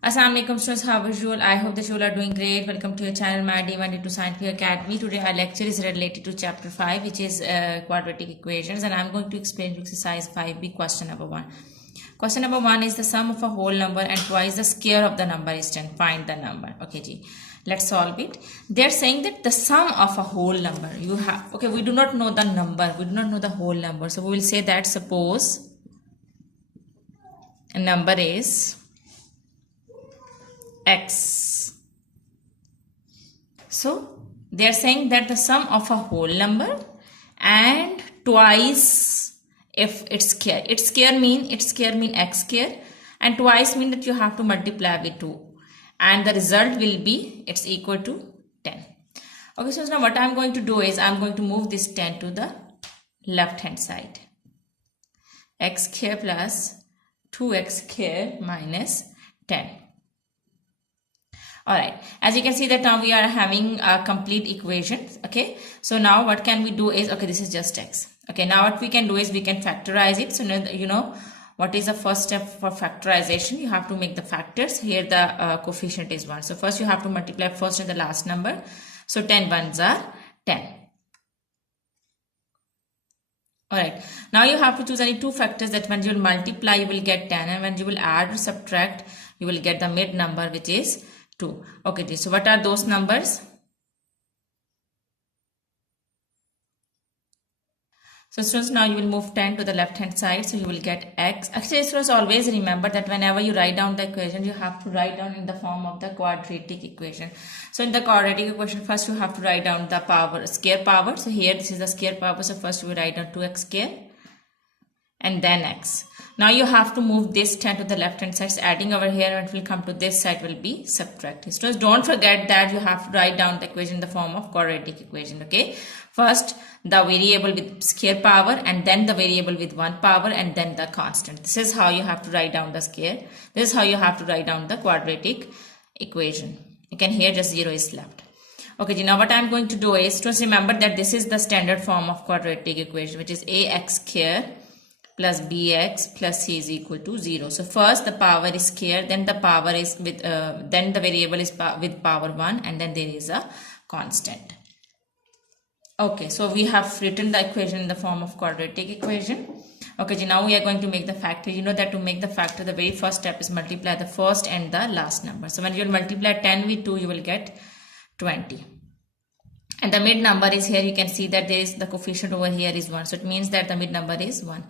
Assalamualaikum students, how are you all? I hope that you all are doing great. Welcome to your channel, Monday to Scientific Academy. Today our lecture is related to chapter 5, which is quadratic equations, and I'm going to explain exercise 5b, question number 1. Question number 1 is the sum of a whole number and twice the square of the number is 10. Find the number. Okay, ji. Let's solve it. They're saying that the sum of a whole number you have. Okay, we do not know the number. We do not know the whole number. So we will say that suppose a number is x. So they are saying that the sum of a whole number and twice if its square. Its square mean x square, and twice mean that you have to multiply with 2, and the result will be it's equal to 10. Okay, so now what I'm going to do is I'm going to move this 10 to the left hand side. X square plus 2x square minus 10. Alright, as you can see that now we are having a complete equation. Okay, so now what can we do is, okay, this is just x. Okay, now what we can do is we can factorize it. So now you know what is the first step for factorization. You have to make the factors. Here the coefficient is 1. So first you have to multiply first and the last number. So 10 ones are 10. Alright, now you have to choose any two factors that when you will multiply you will get 10, and when you will add or subtract you will get the mid number, which is 2. Okay, so what are those numbers? So students, now you will move 10 to the left hand side, so you will get x. Actually students, always remember that whenever you write down the equation you have to write down in the form of the quadratic equation. So in the quadratic equation first you have to write down the power, square power. So here this is the square power, so first you will write down 2x square and then x. Now you have to move this 10 to the left hand side, so adding over here, and it will come to this side will be subtracting. So don't forget that you have to write down the equation in the form of quadratic equation. Okay, first the variable with square power, and then the variable with 1 power, and then the constant. This is how you have to write down the square. This is how you have to write down the quadratic equation. You can hear just 0 is left. Okay, now what I'm going to do is, just remember that this is the standard form of quadratic equation, which is ax square plus bx plus c is equal to 0. So first the power is square, then the power is with then the variable is with power 1, and then there is a constant. Okay, so we have written the equation in the form of quadratic equation. Okay, now we are going to make the factor. You know that to make the factor, the very first step is multiply the first and the last number. So when you multiply 10 with 2, you will get 20. And the mid number is here. You can see that there is the coefficient over here is 1. So it means that the mid number is 1.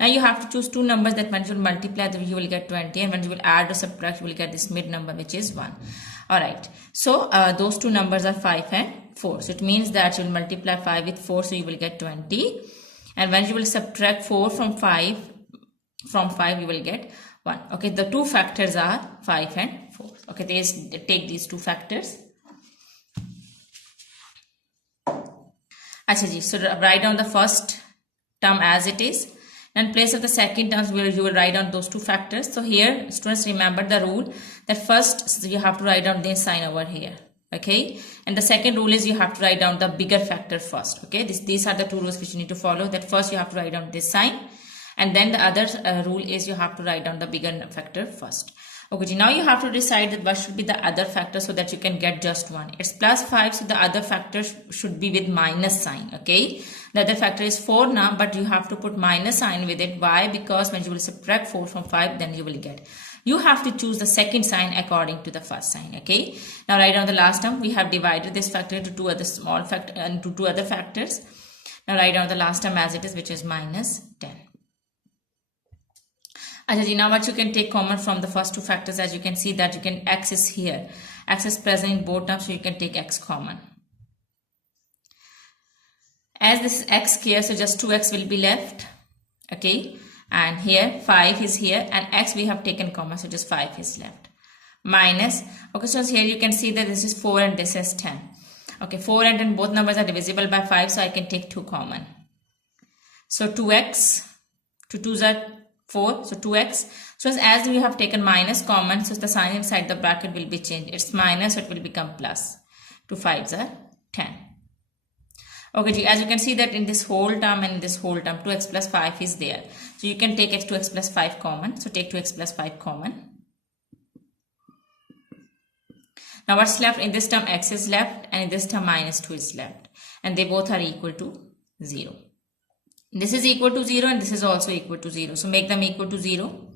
Now you have to choose two numbers that when you will multiply, you will get 20, and when you will add or subtract, you will get this mid number, which is 1. Alright, so those two numbers are 5 and 4. So it means that you will multiply 5 with 4, so you will get 20. And when you will subtract 4 from 5, you will get 1. Okay, the two factors are 5 and 4. Okay, take these two factors. Achha ji, so write down the first term as it is. And in place of the second terms where you will write down those two factors. So here students, remember the rule that first you have to write down this sign over here. Okay, and the second rule is you have to write down the bigger factor first. Okay, these are the two rules which you need to follow. That first you have to write down this sign, and then the other rule is you have to write down the bigger factor first. Okay, now you have to decide that what should be the other factor so that you can get just one. It's plus 5, so the other factor should be with minus sign. Okay, the other factor is 4 now, but you have to put minus sign with it. Why? Because when you will subtract 4 from 5, then you will get. You have to choose the second sign according to the first sign. Okay, now write down the last term. We have divided this factor into two other small factor into two other factors. Now write down the last term as it is, which is minus 10. Now what you can take common from the first two factors, as you can see that you can x is here. X is present in both terms, so you can take x common. As this is x square, so just 2x will be left. Okay, and here 5 is here, and x we have taken common, so just 5 is left. Minus, okay, so here you can see that this is 4 and this is 10. Okay, 4 and 10 both numbers are divisible by 5, so I can take 2 common. So 2x, 2 2s are 4, so 2x. So as we have taken minus common, so the sign inside the bracket will be changed. It's minus, so it will become plus. 2 5s are 10. Okay, as you can see that in this whole term and in this whole term, 2x plus 5 is there. So you can take 2x plus 5 common. So take 2x plus 5 common. Now what's left? In this term x is left, and in this term minus 2 is left, and they both are equal to 0. This is equal to 0 and this is also equal to 0. So make them equal to 0.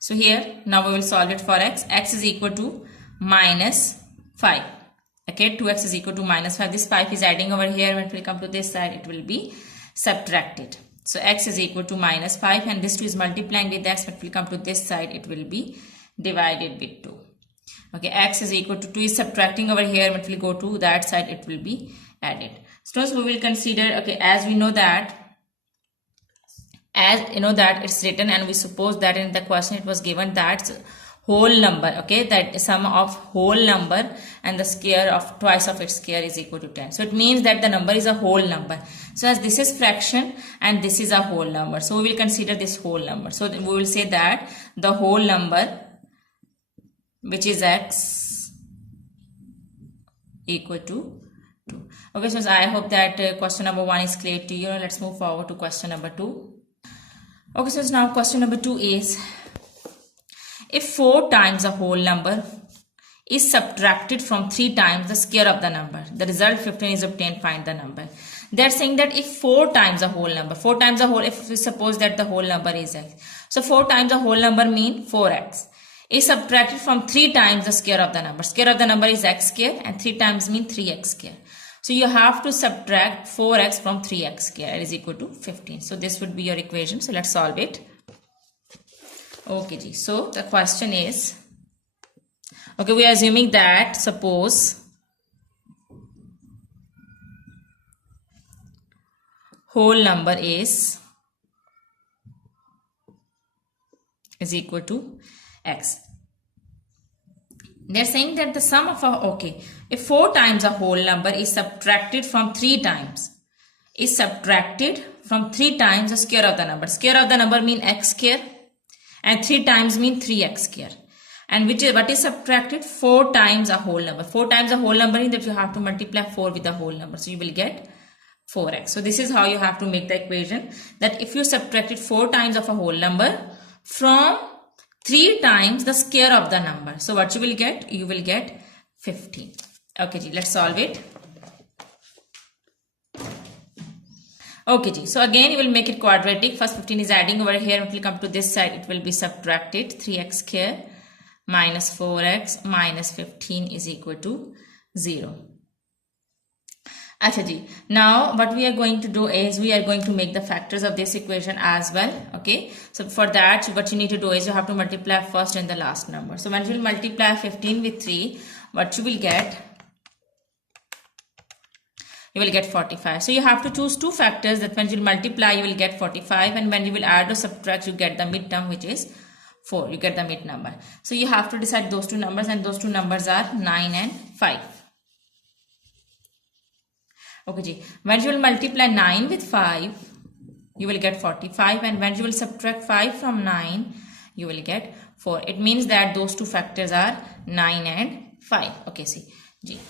So here now we will solve it for x. X is equal to minus 5. Okay, 2x is equal to minus 5. This 5 is adding over here. When it will come to this side, it will be subtracted. So x is equal to minus 5, and this 2 is multiplying with x. When it will come to this side, it will be divided with 2. Okay, x is equal to 2 is subtracting over here. When it will go to that side, it will be added. Students, we will consider, okay, as we know that, it's written, and we suppose that in the question it was given that whole number, okay, that sum of whole number and the square of twice of its square is equal to 10. So it means that the number is a whole number. So as this is fraction and this is a whole number, so we will consider this whole number. So we will say that the whole number, which is x, equal to 2. Okay, so I hope that question number 1 is clear to you. Let's move forward to question number 2. Okay, so now question number 2 is, if 4 times a whole number is subtracted from 3 times the square of the number, the result 15 is obtained, find the number. They are saying that if 4 times a whole number, 4 times a whole, if we suppose that the whole number is x, so 4 times a whole number mean 4x, is subtracted from 3 times the square of the number. Square of the number is x square, and 3 times mean 3x square. So you have to subtract 4x from 3x square, is equal to 15. So this would be your equation. So let's solve it. Okay, so the question is, okay, we are assuming that, suppose whole number is equal to x. They're saying that the sum of a, okay, if 4 times a whole number is subtracted from 3 times, is subtracted from 3 times the square of the number. Square of the number mean x square, and 3 times mean 3x square. And what is subtracted? 4 times a whole number. 4 times a whole number means that you have to multiply 4 with the whole number. So you will get 4x. So this is how you have to make the equation, that if you subtracted 4 times of a whole number from 3 times the square of the number. So what you will get? You will get 15. Okay, let's solve it. Okay, so again you will make it quadratic. First 15 is adding over here. It will come to this side. It will be subtracted. 3x square minus 4x minus 15 is equal to 0. Now what we are going to do is we are going to make the factors of this equation as well. Okay, so for that what you need to do is you have to multiply first and the last number. So when you will multiply 15 with 3, what you will get? You will get 45. So you have to choose 2 factors, that when you will multiply you will get 45, and when you will add or subtract you get the midterm, which is 4. You get the mid number. So you have to decide those 2 numbers, and those 2 numbers are 9 and 5. Okay, when you will multiply 9 with 5, you will get 45, and when you will subtract 5 from 9, you will get 4. It means that those 2 factors are 9 and 5. Okay, see. G.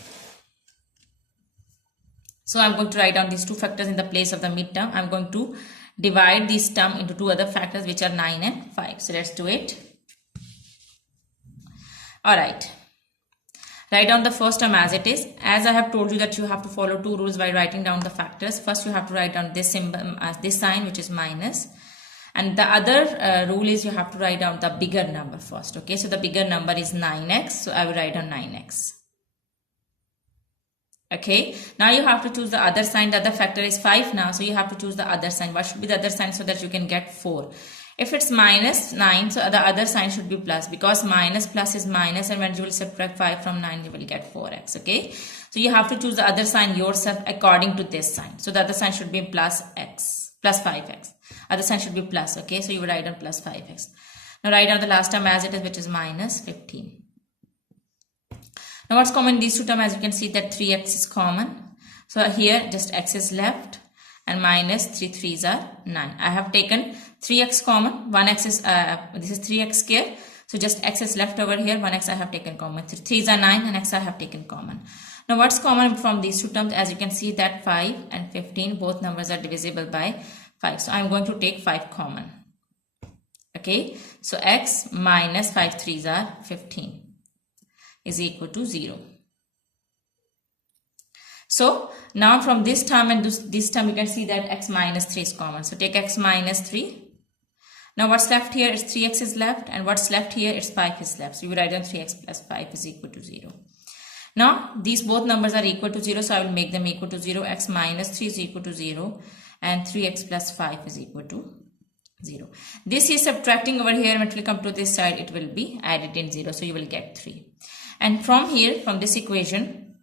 So I'm going to write down these 2 factors in the place of the midterm. I'm going to divide this term into 2 other factors, which are 9 and 5. So let's do it. Alright. Write down the first term as it is. As I have told you that you have to follow 2 rules by writing down the factors. First you have to write down this symbol as this sign, which is minus. And the other rule is you have to write down the bigger number first. Okay, so the bigger number is 9x. So I will write down 9x. Okay, now you have to choose the other sign. The other factor is 5 now. So you have to choose the other sign. What should be the other sign so that you can get 4? If it's minus 9, so the other sign should be plus, because minus plus is minus, and when you will subtract 5 from 9, you will get 4x. Okay, so you have to choose the other sign yourself according to this sign. So the other sign should be plus x, plus 5x. Other sign should be plus. Okay, so you will write down plus 5x. Now write down the last term as it is, which is minus 15. Now what's common in these 2 terms? As you can see that 3x is common. So here just x is left, and minus 3 3s are 9. I have taken 3x common. 1x is this is 3x square. So just x is left over here. 1x I have taken common. 3's are 9 and x I have taken common. Now what's common from these 2 terms? As you can see that 5 and 15, both numbers are divisible by 5. So I'm going to take 5 common. Okay. Okay, so x minus 5 3s are 15 is equal to 0. So now from this term and this term you can see that x minus 3 is common. So take x minus 3. Now what's left here is 3x is left, and what's left here is 5 is left. So you will write down 3x plus 5 is equal to 0. Now these both numbers are equal to 0, so I will make them equal to 0. X minus 3 is equal to 0 and 3x plus 5 is equal to 0. This is subtracting over here. When it will come to this side, it will be added in 0, so you will get 3. And from here, from this equation,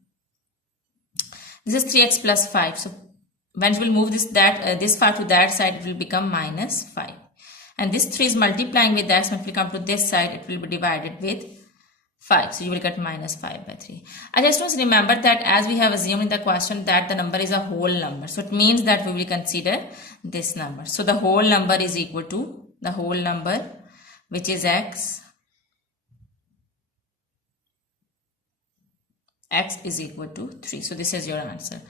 this is 3x plus 5. So when you will move this far to that side, it will become minus 5. And this 3 is multiplying with that, so when it will come to this side, it will be divided with 5. So you will get minus 5 by 3. I just want to remember that as we have assumed in the question that the number is a whole number. So it means that we will consider this number. So the whole number is equal to the whole number, which is x. X is equal to 3. So this is your answer.